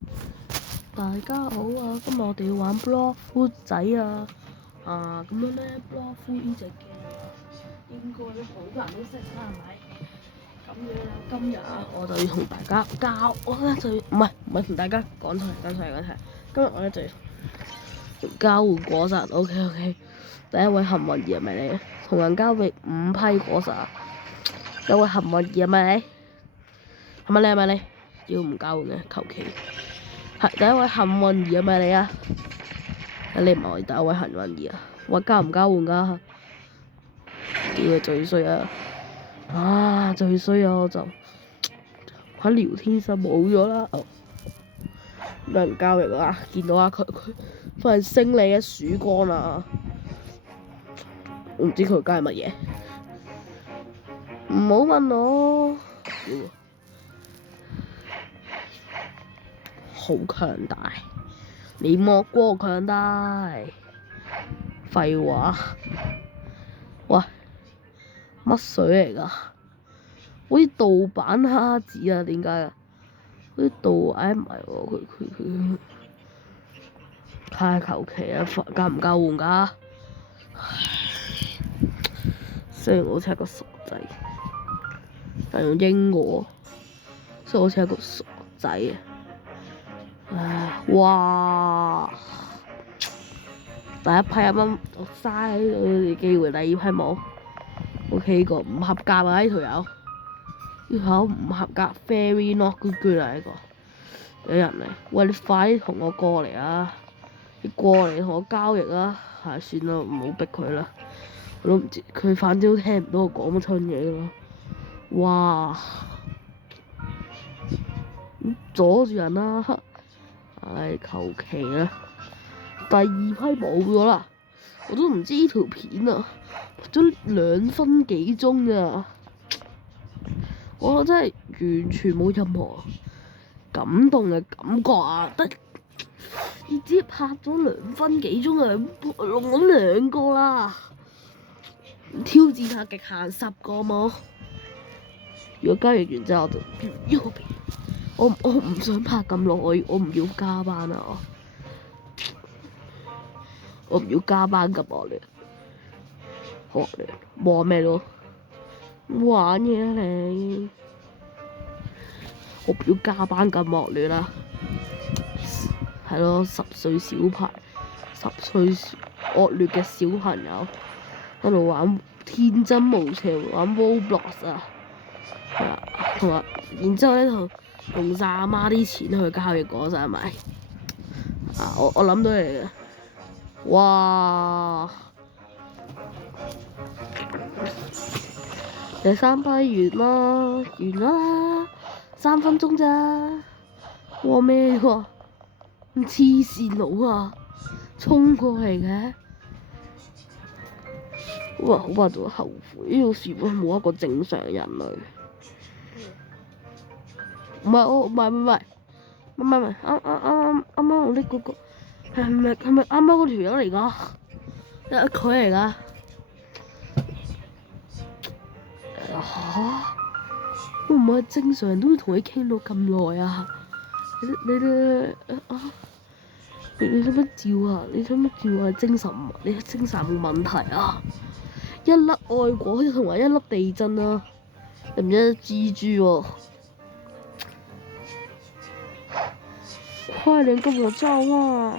大家好啊！今日我哋要玩 Block Food 仔啊！咁樣咧，Block Food 呢隻 game 啊，應該好多人都識啦，係咪？咁樣咧，今日啊，我就要同大家教，我咧就唔係同大家講錯，今日我咧就要交換果實。OK， 第一位幸運兒係咪你？同人交換5批果實啊！有位幸運兒係咪你？係咪你？要唔交換嘅，求其。係第一位幸運兒係咪你啊？你唔係我第一位幸運兒啊！我交唔交換㗎？屌你最衰啊！最衰啊！我就喺聊天室冇咗啦。有人交易啊！見到啊，佢係勝利嘅曙光啊！我唔知佢交係乜嘢。唔好問我。好強大，你莫過強大。廢話，喂，乜水嚟㗎？好似盜版蝦子啊？點解啊？好似盜，唔係喎，佢太求其啦，交唔交換㗎？雖然我好似係個傻仔，但用英語，所以我好似係個傻仔啊！哇！第一批啱啱我嘥咗機會，第二批冇。OK， 個唔合格啊！呢條友，呢條友唔合格 ，very not good 啊！呢個有人嚟，喂，你快啲同我過嚟啊！你過嚟同我交易啊！係算啦，唔好逼佢啦。我都唔知佢，反正都聽唔到我講乜春嘢咯。哇！阻住人啦！唉，求其啦。第二批冇咗啦，我都唔知呢條片啊，拍咗2分幾鐘咋，我真係完全冇任何感動嘅感覺啊！得你只拍咗2分幾鐘啊，錄咗2個啦，挑戰下極限10個冇。如果交易完之後我就我唔想拍咁耐，我唔要加班啊！我唔要加班咁惡劣，好惡劣，玩咩咯？玩嘢啊你！我唔要加班咁惡劣啦，係咯，10歲惡劣嘅小朋友喺度玩天真無邪玩 Roblox 啊，係啊，同埋然之後咧就用晒阿媽啲錢去交易果實係咪？啊，我諗到嚟嘅。哇！第3批完啦，3分鐘咋？哇咩喎？咁黐線佬啊！衝過嚟嘅，哇！好怕做後悔，呢個社會冇一個正常人類。唔係，啱啱我拎嗰個係咪啱啱嗰條友嚟㗎？佢嚟㗎？嚇！會唔會正常人都會同你傾到咁耐啊？你使乜照啊？你使乜照啊？你精神冇問題啊！一粒愛果同埋一粒地震啊！你唔知蜘蛛喎？快點跟我照啊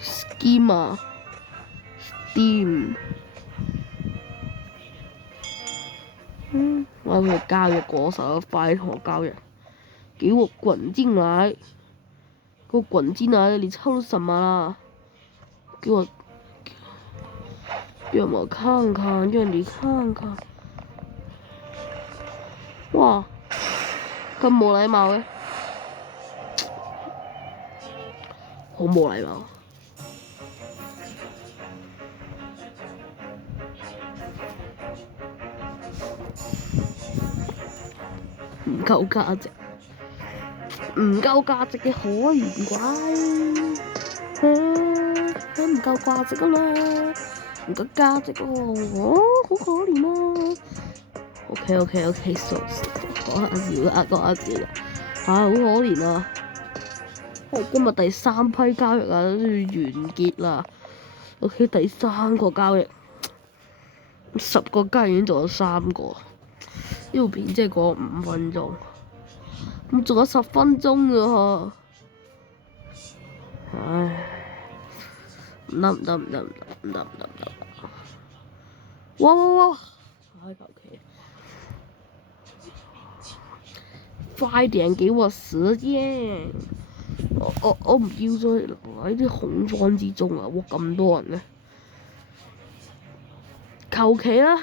！Steam 啊 ，Steam。我要佢交易果實，快啲同我交易！給我滾進來！給我滾進來！你抽什麼啦？給我，讓我看看，讓你看看。哇！咁冇禮貌嘅，好冇禮貌。唔夠價值，唔夠價值嘅可憐怪，唔夠價值㗎啦，唔夠價值喎，好可憐啊！OK，講下笑啦。好可憐啊！今日第3批交易啊，都要完結啦。OK，第3個交易，10個交易已經做咗3個。呢條片即係過5分鐘，咁做咗10分鐘咋嗬？唉，唔得！哇！唉，求其。快點給我時間！我唔要再留喺啲恐慌之中啊！哇，咁多人咧，求其啦，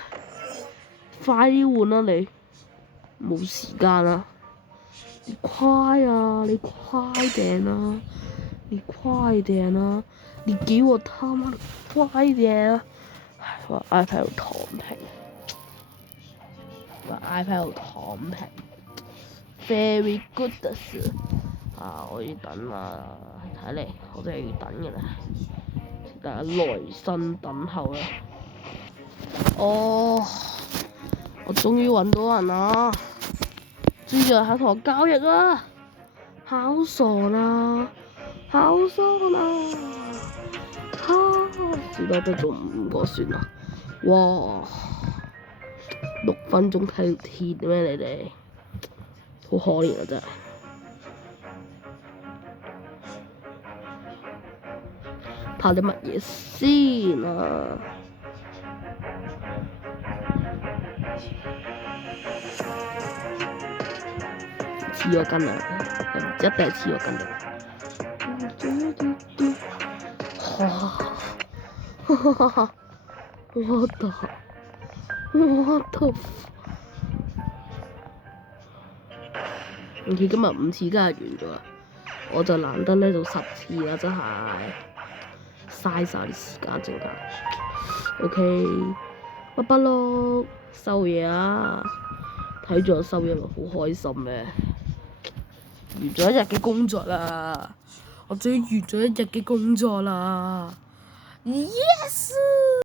快啲換啦你，冇時間啦！你快啊！你快點啊！你快點啊！你給我他媽快點啊！我 iPad 度躺平，我 iPad 度躺平。Very good 的事啊！我要等啦，睇嚟我真係要等嘅啦，請大家耐心等候啦。哦，我終於揾到人啦！終於有人喺同我交易啦！好傻啦！算啦，都做5個算啦。哇！6分鐘睇條鐵咩你哋？好可憐啊真係！拍啲乜嘢先啊？黐咗筋啊！一定係黐咗筋啊！what the今日5次交易完咗啦，我就難得呢做10次啦，真係嘥晒啲時間淨係。OK，不咯，收嘢啊！睇住我收嘢咪好開心咩？完咗一日嘅工作啦，我終於完咗一日嘅工作啦！Yes！